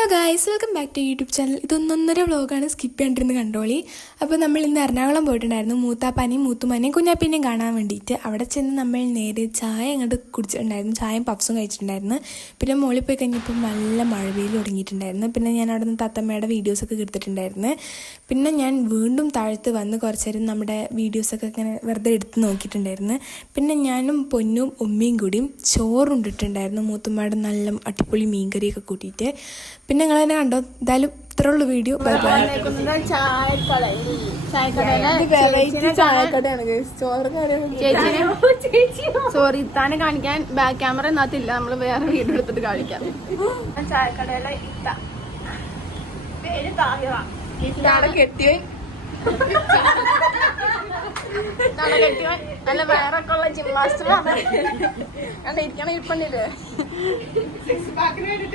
Hello guys, welcome back to YouTube channel. ഇതൊന്നൊന്നര വ്ളോഗാണ്, skip ചെയ്തിരുന്ന് കണ്ടോളി. അപ്പോൾ നമ്മൾ ഇന്ന് എറണാകുളം പോയിട്ടുണ്ടായിരുന്നു മൂത്താപ്പാനെയും മൂത്തുമാനെയും കുഞ്ഞാപ്പിനെയും കാണാൻ വേണ്ടിയിട്ട്. അവിടെ ചെന്ന് നമ്മൾ നേരെ ചായ അങ്ങോട്ട് കുടിച്ചിട്ടുണ്ടായിരുന്നു, ചായയും പപ്സും കഴിച്ചിട്ടുണ്ടായിരുന്നു. പിന്നെ മോളിൽ പോയി കഴിഞ്ഞപ്പോൾ നല്ല മഴ വെയിൽ തുടങ്ങിയിട്ടുണ്ടായിരുന്നു. പിന്നെ ഞാൻ അവിടെ നിന്ന് തത്തമ്മയുടെ വീഡിയോസൊക്കെ എടുത്തിട്ടുണ്ടായിരുന്നു. പിന്നെ ഞാൻ വീണ്ടും താഴത്ത് വന്ന് കുറച്ച് നേരം നമ്മുടെ വീഡിയോസൊക്കെ ഇങ്ങനെ വെറുതെ എടുത്ത് നോക്കിയിട്ടുണ്ടായിരുന്നു. പിന്നെ ഞാനും പൊന്നും ഉമ്മയും കൂടിയും ചോറുണ്ടിട്ടുണ്ടായിരുന്നു, മൂത്തുമ്മയുടെ നല്ല അടിപൊളി മീൻകറിയൊക്കെ കൂട്ടിയിട്ട്. പിന്നെ നിങ്ങൾ തന്നെ കണ്ടോ. എന്തായാലും ഇത്രയുള്ള വീഡിയോ. Bye bye. സോറി, ഇത്താനെ കാണിക്കാൻ ബാക്ക് ക്യാമറ ഇതിനകത്തില്ല, നമ്മള് വേറെ വീഡിയോ എടുത്തിട്ട് കാണിക്കാം. ചായക്കടയിലെ ഇത്ത പേര് കെട്ടിയോ നല്ല വേറൊക്കെ ഉള്ള ജിം മാസ്റ്ററാണ്. ഇരിക്കണ ഇരിപ്പണില്ലേ,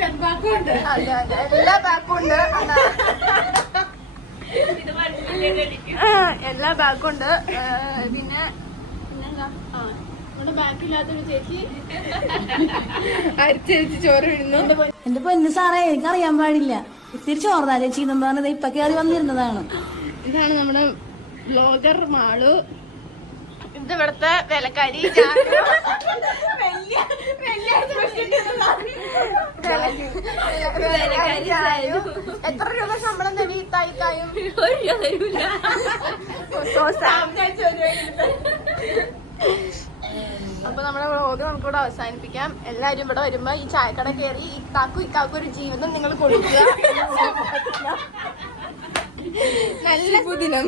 എല്ലാ ബാക്കും ഉണ്ട്, എല്ലാ ബാക്കും ഉണ്ട്. പിന്നെ പിന്നെന്താ, നമ്മുടെ ബാക്കില്ലാത്തൊരു ചേച്ചി ചേച്ചി ചോറ് ഇടുന്നു. എന്റെ പൊന്നു സാറേ, എനിക്കറിയാൻ പാടില്ല. ഇത്തിരി ചോർന്നാ ചേച്ചി എന്നും പറഞ്ഞത് ഇപ്പൊ കയറി വന്നിരുന്നതാണ്. ഇതാണ് നമ്മുടെ ബ്ലോഗർ മാളു. ഇത് ഇവിടുത്തെ വിലക്കാരി. എത്ര രൂപ ശമ്പളം തരും ഇത്തായിക്കായും? അപ്പൊ നമ്മുടെ വ്ളോഗ് നമുക്കിവിടെ അവസാനിപ്പിക്കാം. എല്ലാരും ഇവിടെ വരുമ്പോ ഈ ചായക്കട കയറി ഇക്കാക്കും ഒരു ജീവിതം നിങ്ങൾ കൊടുക്കുക. നല്ല പുതിനം,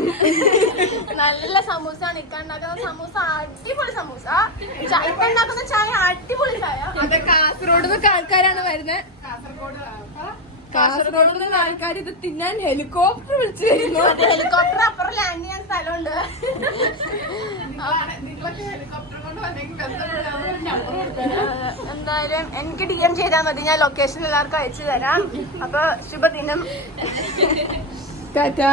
നല്ല സമൂസാണ് ഇക്ക ഉണ്ടാക്കുന്ന സമൂസ, അടിപൊളി സമൂസ. ഇക്ക ഉണ്ടാക്കുന്ന ചായ അടിപൊളി ചായ. അതെ, കാസർഗോഡ് നിന്നൊക്കെ ആൾക്കാരാണ് വരുന്നത്. കാസർഗോഡ് നിന്ന് ആൾക്കാർ ഇത് തിന്നാൻ ഹെലികോപ്റ്റർ വിളിച്ചു വരുന്നു. ഹെലികോപ്റ്റർ അപ്പുറം ലാൻഡ് ചെയ്യാൻ സ്ഥലമുണ്ട്. എന്തായാലും എനിക്ക് DM ചെയ്താൽ മതി, ഞാൻ ലൊക്കേഷൻ എല്ലാവർക്കും അയച്ചു തരാം. അപ്പൊ ശുഭദിനം. ടാറ്റാ.